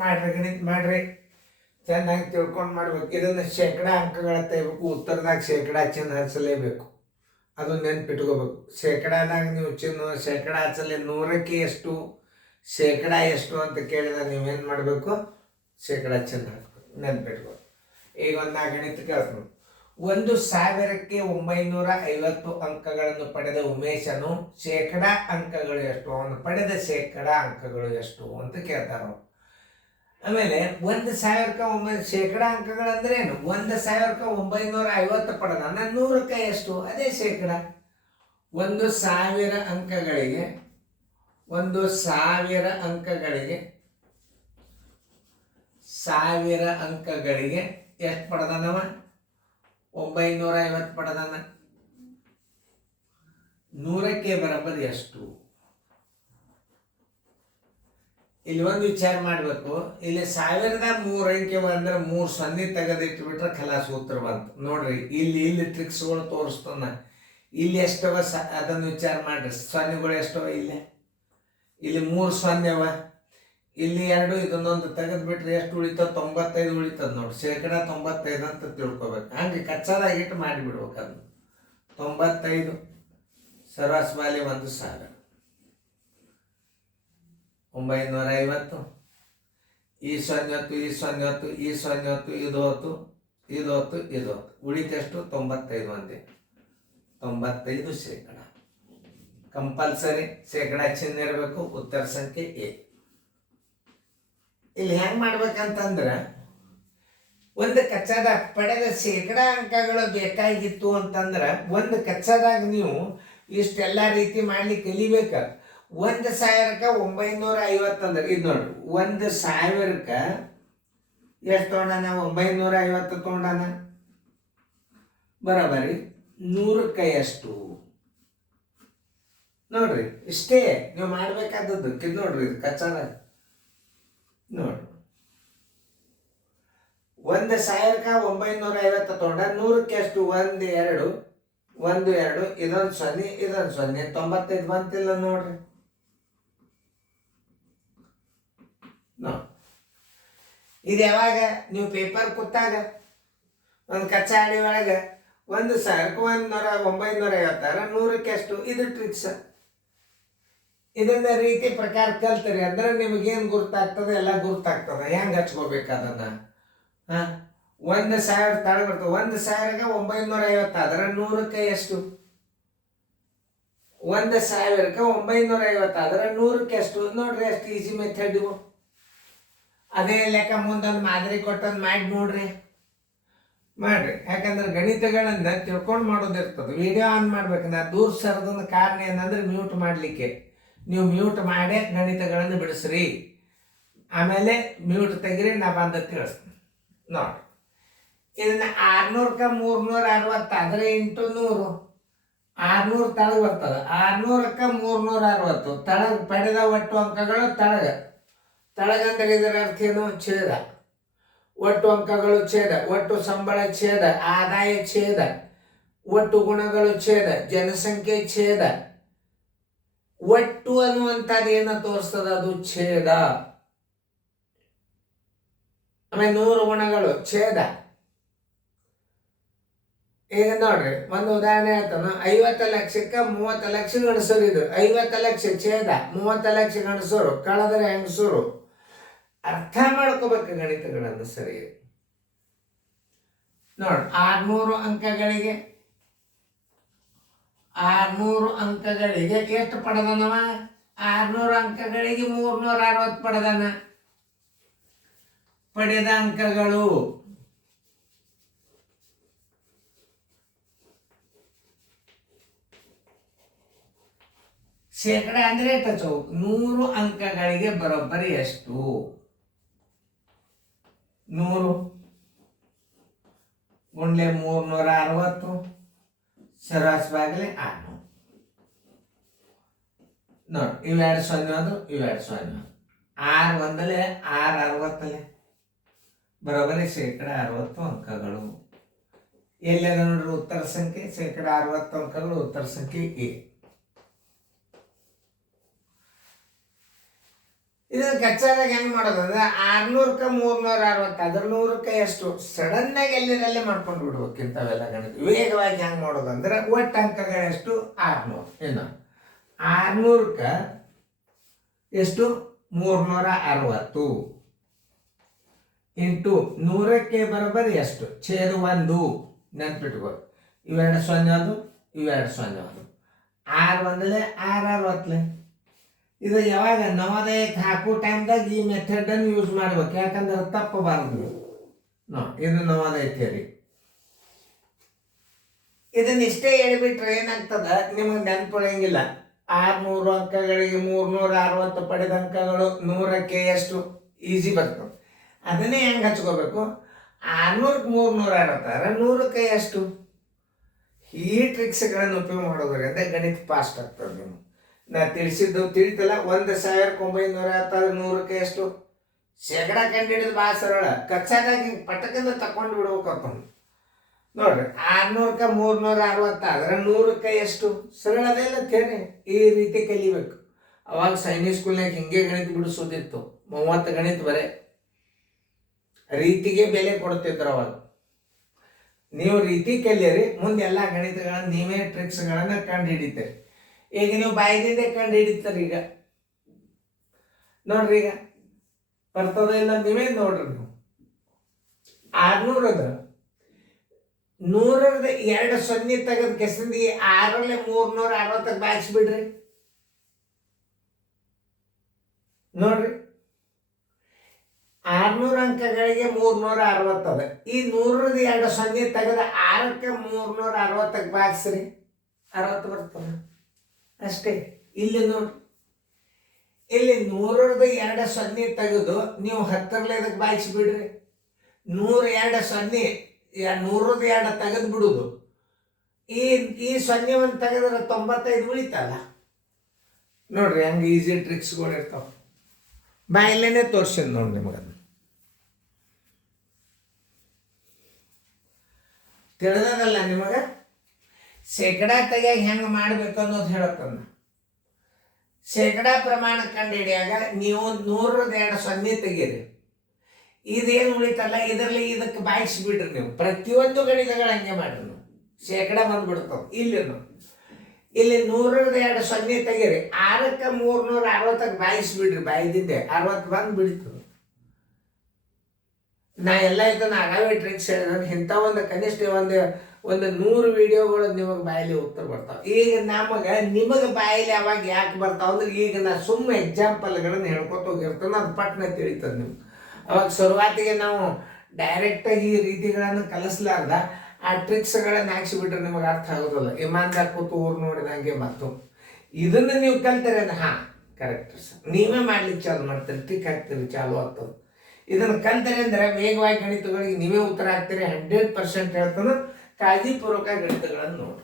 ಮಾಡ್ರಿ ಗಣಿತ ಮಾಡ್ರಿ, ಚೆನ್ನಾಗಿ ತಿಳ್ಕೊಂಡು ಮಾಡ್ಬೇಕು. ಇದನ್ನು ಶೇಕಡಾ ಅಂಕಗಳ ತೆಗಿಬೇಕು, ಉತ್ತರದಾಗ ಶೇಕಡಾ ಚಿಹ್ನೆ ಹಚ್ಚಲೇಬೇಕು, ಅದು ನೆನ್ಪಿಟ್ಕೋಬೇಕು. ಶೇಕಡಾದಾಗ ನೀವು ಚಿಹ್ನೆ ಶೇಕಡಾ ಹಚ್ಚಲಿ, 100ಕ್ಕೆ ಎಷ್ಟು ಶೇಕಡಾ ಎಷ್ಟು ಅಂತ ಕೇಳಿದ್ರೆ ನೀವೇನು ಮಾಡಬೇಕು, ಶೇಕಡಾ ಚಿಹ್ನೆ ಹಾಕಬೇಕು, ನೆನ್ಪಿಟ್ಕೋಬೇಕು. ಈಗ ಒಂದು ಗಣಿತ ಕೇಳ್ತೀನಿ. 1950 ಅಂಕಗಳನ್ನು ಪಡೆದ ಉಮೇಶನು ಶೇಕಡಾ ಅಂಕಗಳು ಎಷ್ಟು, ಅವನು ಪಡೆದ ಶೇಕಡಾ ಅಂಕಗಳು ಎಷ್ಟು ಅಂತ ಕೇಳ್ತಾರ. ಆಮೇಲೆ 1000ಕ್ಕೆ ಶೇಕಡಾ ಅಂಕಗಳಂದ್ರೆ ಏನು, 1950 ಪಡೆದಾನ, 100ಕ್ಕೆ ಎಷ್ಟು, ಅದೇ ಶೇಕಡಾ. 1000 ಅಂಕಗಳಿಗೆ 1000 ಅಂಕಗಳಿಗೆ ಎಷ್ಟು ಪಡೆದಾನವ, 950 ಪಡೆದಾನ. 100ಕ್ಕೆ ಬರೋಬ್ಬರಿ ಎಷ್ಟು? ಇಲ್ಲಿ ಒಂದು ವಿಚಾರ ಮಾಡಬೇಕು. ಇಲ್ಲಿ 1003 ಅಂಕೆ ಅಂದ್ರೆ 3 0 ತೆಗೆದಿಟ್ಬಿಟ್ರೆ ಖಲಾಸ್ ಉತ್ತರ ಬಂತು. ನೋಡ್ರಿ, ಇಲ್ಲಿ ಟ್ರಿಕ್ಸ್ಗಳು ತೋರಿಸ್ತಾನ. ಇಲ್ಲಿ ಎಷ್ಟವ ಅದನ್ನು ವಿಚಾರ ಮಾಡ್ರಿ. ಸೊನ್ನೆಗಳು ಎಷ್ಟವ, ಇಲ್ಲಿ 3 0 ಇಲ್ಲಿ 2, ಇದನ್ನೊಂದು ತೆಗೆದ್ಬಿಟ್ರೆ ಎಷ್ಟು ಉಳಿತದ, 95 ಉಳಿತದ. ನೋಡಿ, ಶೇಕಡಾ 95 ಅಂತ ತಿಳ್ಕೊಬೇಕು. ಹಂಗೆ ಕಚ್ಚಾದಾಗಿಟ್ಟು ಮಾಡಿಬಿಡ್ಬೇಕು. ಅದನ್ನು 95 ಸರಾಸರಿ 1000, 950, ಈ 0 ಈ 0 ಈ 0 ಇದು ಹೊತ್ತು ಇದು ಹೊತ್ತು ಇದು ಹೊತ್ತು ಉಳಿತೆಷ್ಟು, 95 ಒಂದೇ, 95 ಶೇಕಡ. ಕಂಪಲ್ಸರಿ ಶೇಕಡಾ ಚಿಹ್ನೆ ಇರಬೇಕು, ಉತ್ತರ ಸಂಖ್ಯೆ ಎ. ಇಲ್ಲಿ ಹೆಂಗ್ ಮಾಡ್ಬೇಕಂತಂದ್ರೆ, ಒಂದು ಕಚ್ಚಾದಾಗ ಪಡೆದ ಶೇಕಡಾ ಅಂಕಗಳು ಬೇಕಾಗಿತ್ತು ಅಂತಂದ್ರೆ, ಒಂದು ಕಚ್ಚಾದಾಗ ನೀವು ಇಷ್ಟೆಲ್ಲ ರೀತಿ ಮಾಡ್ಲಿಕ್ಕೆ ಕಲಿಬೇಕ. 1000ಕ್ಕೆ 950 ಅಂದ್ರೆ ಇದು ನೋಡ್ರಿ, 1000ಕ್ಕೆ ಎಷ್ಟು ತೊಗೊಂಡಾನ, 950 ತೊಗೊಂಡಾನ. ಬರೋಬರಿ 100ಕ್ಕೆ ಎಷ್ಟು ನೋಡ್ರಿ. ಇಷ್ಟೇ ನೀವು ಮಾಡ್ಬೇಕಾದದ್ದು. ನೋಡ್ರಿ, ಇದು ಕಚ್ಚಾದಾಗ ನೋಡ್ರಿ, 1000ಕ್ಕೆ 950 ತೊಗೊಂಡ, 100ಕ್ಕೆ ಎಷ್ಟು, 1 2 1 2 ಇದೊಂದು 0 ಇದೊಂದು 0, 95 ಬಂತಿಲ್ಲ ನೋಡ್ರಿ. ಇದು ಯಾವಾಗ ನೀವು ಪೇಪರ್ ಕೂತಾಗ ಒಂದು ಕಚ್ಚಾಡಿ ಒಳಗೆ 1000ಕ್ಕೆ 950, 100ಕ್ಕೆ ಎಷ್ಟು, ಇದು ಟ್ರಿಕ್ಸ್. ಇದನ್ನ ರೀತಿ ಪ್ರಕಾರ ಕಲ್ತರಿ ಅಂದ್ರೆ ನಿಮಗೇನು ಗುರ್ತಾಗ್ತದೆ, ಎಲ್ಲ ಗುರ್ತಾಗ್ತದೆ. ಹೆಂಗೆ ಹಚ್ಕೋಬೇಕು ಅದನ್ನ. 1000 ತಳ ಬರ್ತದೆ. 1000ಕ್ಕೆ 950 ಆದ್ರೆ 100ಕ್ಕೆ ಎಷ್ಟು, 1000ಕ್ಕೆ 950 ಆದ್ರೆ 100ಕ್ಕೆ ಎಷ್ಟು ನೋಡ್ರಿ. ಎಷ್ಟು ಈಸಿ ಮೆಥಡ್ ಇವು. ಅದೇ ಲೆಕ್ಕ ಮುಂದೊಂದು ಮಾದರಿ ಕೊಟ್ಟೊಂದು ಮಾಡಿ ನೋಡ್ರಿ, ಮಾಡ್ರಿ. ಯಾಕಂದ್ರೆ ಗಣಿತಗಳನ್ನ ತಿಳ್ಕೊಂಡು ಮಾಡೋದಿರ್ತದೆ. ವಿಡಿಯೋ ಆನ್ ಮಾಡ್ಬೇಕು. ನಾ ದೂರ ಸರದೊಂದು ಕಾರಣ ಏನಂದ್ರೆ ಮ್ಯೂಟ್ ಮಾಡಲಿಕ್ಕೆ. ನೀವು ಮ್ಯೂಟ್ ಮಾಡೇ ಗಣಿತಗಳನ್ನು ಬಿಡಿಸ್ರಿ, ಆಮೇಲೆ ಮ್ಯೂಟ್ ತೆಗಿರಿ, ನಾ ಬಂದ ತಿಳಿಸ್ತೀನಿ ನೋಡಿ. ಇದನ್ನ 600ಕ್ಕೆ 360 ಆದ್ರೆ ಇಂಟು 100, 600 ತಳಗ ಬರ್ತದೆ. 600ಕ್ಕೆ 360 ತಳಗ ಪಡೆದ ಒಟ್ಟು ಅಂಕಗಳು ತಳಗಂದ್ರೆ ಇದರ ಅರ್ಥ ಏನು, ಛೇದ. ಒಟ್ಟು ಅಂಕಗಳು ಛೇದ, ಒಟ್ಟು ಸಂಬಳ ಛೇದ, ಆದಾಯ ಛೇದ, ಒಟ್ಟು ಗುಣಗಳು ಛೇದ, ಜನಸಂಖ್ಯೆ ಛೇದ. ಒಟ್ಟು ಅನ್ನುವಂಥದ್ದು ಏನ ತೋರಿಸ್ತದ, ಅದು ಛೇದ. ಆಮೇಲೆ 100 ಗುಣಗಳು ಛೇದ. ಈಗ ನೋಡ್ರಿ, ಒಂದು ಉದಾಹರಣೆ ಹೇಳ್ತಾನ. 50 ಲಕ್ಷಕ್ಕೆ 30 ಲಕ್ಷ ಗಣಸರು ಇದ್ರು. 50 ಲಕ್ಷ ಛೇದ, 30 ಲಕ್ಷ ಗಣಸರು, ಕಳೆದರೆ ಹೆಂಗಸರು. ಅರ್ಥ ಮಾಡ್ಕೋಬೇಕು ಗಣಿತಗಳನ್ನು ಸರಿ. ನೋಡಿ, 600 ಅಂಕಗಳಿಗೆ ಎಷ್ಟು ಪಡೆದನವ, 600 ಅಂಕಗಳಿಗೆ 360 ಪಡೆದನ. ಪಡೆದ ಅಂಕಗಳು ಶೇಕಡ ಅಂದ್ರೆ 100 ಅಂಕಗಳಿಗೆ ಬರೋಬ್ಬರಿ ಎಷ್ಟು, 100 ಗುಂಡ್ಲೆ 360 ಸರಾಸರಿ 600. ನೋಡಿ, ಇವೆರಡು 0 ಅದು, ಇವೆರಡು 0. 6 ಒಂದಲೆ 6 60 ಬರೋಬ್ಬರಿ ಶೇಕಡ 60 ಅಂಕಗಳು. ಎಲ್ಲದ ನೋಡ್ರಿ ಉತ್ತರ ಸಂಖ್ಯೆ, ಶೇಕಡ 60 ಅಂಕಗಳು, ಉತ್ತರ ಸಂಖ್ಯೆ ಎ. ಇದನ್ನ ಕಚ್ಚಾದಾಗ ಹೆಂಗ್ ಮಾಡೋದು ಅಂದ್ರೆ 600ಕ್ಕೆ 360 ಅದ್ರ 100ಕ್ಕೆ ಎಷ್ಟು ಸಡನ್ ಆಗಿ ಎಲ್ಲಿರಲ್ಲೇ ಮಾಡ್ಕೊಂಡು ಬಿಡ್ಬೇಕು ಇಂಥವೆಲ್ಲ ಗಣಿತ. ವೇಗವಾಗಿ ಹೆಂಗ್ ಮಾಡೋದು ಅಂದ್ರೆ ಒಟ್ಟು ಅಂಕಗಳೆಷ್ಟು 600. ಇನ್ನು 600ಕ್ಕೆ ಎಷ್ಟು 360 ಇಂಟು 100ಕ್ಕೆ ಬರೋಬ್ಬರಿ ಎಷ್ಟು ಛೇದ 1 ನೆನ್ಪಿಟ್ಕೋ. ಇವೆರಡು 0 ಅದು ಇವೆರಡು 0 ಅದು 6 ಒಂದಲೇ 6 ಇದು ಯಾವಾಗ ನವೋದಯಕ್ಕೆ ಹಾಕೋ ಟೈಮ್ದಾಗ ಈ ಮೆಥಡನ್ನು ಯೂಸ್ ಮಾಡ್ಬೇಕು, ಯಾಕಂದ್ರೆ ತಪ್ಪಬಾರದು. ಇದು ನವೋದಯ ಥಿಯರಿ. ಇದನ್ನ ಇಷ್ಟೇ ಹೇಳ್ಬಿಟ್ರೆ ಏನಾಗ್ತದ ನಿಮಗೆ ನೆನಪುಳಿಯಂಗಿಲ್ಲ. 600 ಅಂಕಗಳಿಗೆ 360 ಪಡೆದ ಅಂಕಗಳು 100ಕ್ಕೆ ಎಷ್ಟು ಈಸಿ ಬರ್ತದೆ. ಅದನ್ನೇ ಹೆಂಗೆ ಹಚ್ಕೋಬೇಕು, 600ಕ್ಕೆ 360 100ಕ್ಕೆ ಎಷ್ಟು. ಈ ಟ್ರಿಕ್ಸ್ಗಳನ್ನು ಉಪಯೋಗ ಮಾಡೋದ್ರಿಂದ ಗಣಿತ ಫಾಸ್ಟ್ ಆಗ್ತದೆ. ನೀವು ನಾ ತಿಳಿಸಿದ್ದು ತಿಳಿತಲ್ಲ. 1950 100ಕ್ಕೆ ಎಷ್ಟು ಶೇಕಡ ಕಂಡುಹಿಡಿದು ಭಾಳ ಸರಳ. ಕಚ್ಚಾದಾಗಿ ಪಟಕದಿಂದ ತಕೊಂಡು ಬಿಡ್ಬೇಕಪ್ಪ ನೋಡ್ರಿ. 600ಕ್ಕೆ 360 100ಕ್ಕೆ ಎಷ್ಟು ಸರಳದೇ ಇಲ್ಲ ತೇರಿ. ಈ ರೀತಿ ಕಲಿಬೇಕು. ಅವಾಗ ಸೈನಿಕ್ ಸ್ಕೂಲ್ನಾಗ ಹಿಂಗೆ ಗಣಿತ ಬಿಡಿಸೋದಿತ್ತು. 30 ಗಣಿತ ಬರೇ ರೀತಿಗೆ ಬೆಲೆ ಕೊಡ್ತಿದ್ರು ಅವಾಗ. ನೀವು ರೀತಿ ಕಲಿಯರಿ, ಮುಂದೆ ಎಲ್ಲ ಗಣಿತಗಳನ್ನ ನೀವೇ ಟ್ರಿಕ್ಸ್ಗಳನ್ನು ಕಂಡು ಹಿಡಿತೀರಿ. ಈಗ ನೀವು ಬಾಯಿದಿಂದ ಕಂಡು ಹಿಡಿತಾರೆ. ಈಗ ನೋಡ್ರಿ, ಈಗ ಬರ್ತದ ಇಲ್ಲ ನೀವೇ ನೋಡ್ರಿ. ನೀವು 600 100ರದ 2 0 ತೆಗೆದ ಕೆಸಂದಿ 6ರಲ್ಲಿ 360ಕ್ಕೆ ಬಾಗಿಸ್ಬಿಡ್ರಿ. ನೋಡ್ರಿ, 600 ಅಂಕಗಳಿಗೆ 360 ಅದ. ಈ 100ರದ 2 0 ತೆಗೆದ 6ಕ್ಕೆ 360ಕ್ಕೆ ಬಾಗಿಸ್ರಿ, 60 ಬರ್ತದೆ ಅಷ್ಟೇ. ಇಲ್ಲಿ ನೋಡ್ರಿ, ಇಲ್ಲಿ 100ರದ 2 0 ತೆಗೆದು ನೀವು 10ರಲ್ಲಿ ಅದಕ್ಕೆ ಬಾಗಿಸ್ಬಿಡ್ರಿ. 102 0 100ರದ 2 ತೆಗೆದು ಬಿಡುದು. ಈ 0 ಒಂದು ತೆಗೆದ್ರೆ 95 ಉಳಿತಲ್ಲ. ನೋಡ್ರಿ ಹಂಗೆ ಈಸಿ ಟ್ರಿಕ್ಸ್ಗಳು ಇರ್ತಾವ. ಬಾಯಲ್ಲೇನೆ ತೋರ್ಸಿದ್ ನೋಡಿ ನಿಮಗನ್ನು. ತಿಳಿದದಲ್ಲ ನಿಮಗೆ. ಶೇಕಡ ತೆಗಿಯಾಗ ಹೆಂಗೆ ಮಾಡ್ಬೇಕು ಅನ್ನೋದು ಹೇಳತ್ತಂದ. ಶೇಕಡ ಪ್ರಮಾಣ ಕಂಡು ಹಿಡಿಯಾಗ ನೀವು 100ರದ 2 0 ತೆಗೀರಿ. ಇದೇನು ಉಳಿತಲ್ಲ ಇದರಲ್ಲಿ ಇದಕ್ಕೆ ಬಾಯಿಸ್ಬಿಡ್ರಿ. ನೀವು ಪ್ರತಿಯೊಂದು ಗಣಿತಗಳು ಹಂಗೆ ಮಾಡ್ರಿ. ನೀವು ಶೇಕಡ ಬಂದ್ಬಿಡ್ತಾವ. ಇಲ್ಲಿ 100ರದ 2 0 ತೆಗೀರಿ. 6ಕ್ಕೆ 360ಕ್ಕೆ ಬಾಯಿಸ್ಬಿಡ್ರಿ. ಬಾಯಿದ್ದೆ 60 ಬಂದು ಬಿಡ್ತದೆ. ನಾ ಎಲ್ಲ ಇದನ್ನ ಅಗಾವೇ ಟ್ರಿಕ್ಸ್ ಹೇಳಿದ್ರೆ ಇಂಥ ಒಂದು ಕನಿಷ್ಠ ಒಂದು 100 ವಿಡಿಯೋಗಳು ನಿಮಗೆ ಬಾಯಲ್ಲಿ ಉತ್ತರ ಬರ್ತಾವೆ. ಈಗ ನಿಮಗೆ ಬಾಯಲ್ಲಿ ಅವಾಗ ಯಾಕೆ ಬರ್ತಾವ ಅಂದ್ರೆ ಈಗ ನಾ ಸುಮ್ಮನೆ ಎಕ್ಸಾಂಪಲ್ಗಳನ್ನು ಹೇಳ್ಕೊತ ಹೋಗಿರ್ತಾನೆ, ಅದು ಪಟ್ನ ತಿಳಿತದೆ ನಿಮ್ಗೆ. ಅವಾಗ ಶುರುವಾತಿಗೆ ನಾವು ಡೈರೆಕ್ಟಾಗಿ ಈ ರೀತಿಗಳನ್ನು ಕಲಿಸ್ಲಾರ್ದ ಆ ಟ್ರಿಕ್ಸ್ಗಳನ್ನು ಹಾಕ್ಸಿಬಿಟ್ರೆ ನಿಮಗೆ ಅರ್ಥ ಆಗೋದಿಲ್ಲ. ಇಮಾನ್ದಾರ್ ಕೂತು ಊರು ನೋಡಿದಂಗೆ ಮತ್ತು ಇದನ್ನು ನೀವು ಕಲ್ತೀರಿ ಅಂದ್ರೆ ಹಾಂ ಕರೆಕ್ಟ್ ಸರ್, ನೀವೇ ಮಾಡ್ಲಿಕ್ಕೆ ಚಾಲು ಮಾಡ್ತೀರಿ, ಟ್ರಿಕ್ ಹಾಕ್ತೀರಿ, ಚಾಲು ಆಗ್ತದೆ. ಇದನ್ನು ಕಲ್ತೀರಿ ಅಂದರೆ ವೇಗವಾಗಿ ಗಣಿತಗಳಿಗೆ ನೀವೇ ಉತ್ತರ ಹಾಕ್ತೀರಿ. 100% ಹೇಳ್ತಾನೆ. ಕಾಳಜಿಪೂರ್ವಕ ಗಣಿತಗಳನ್ನು ನೋಡಿ.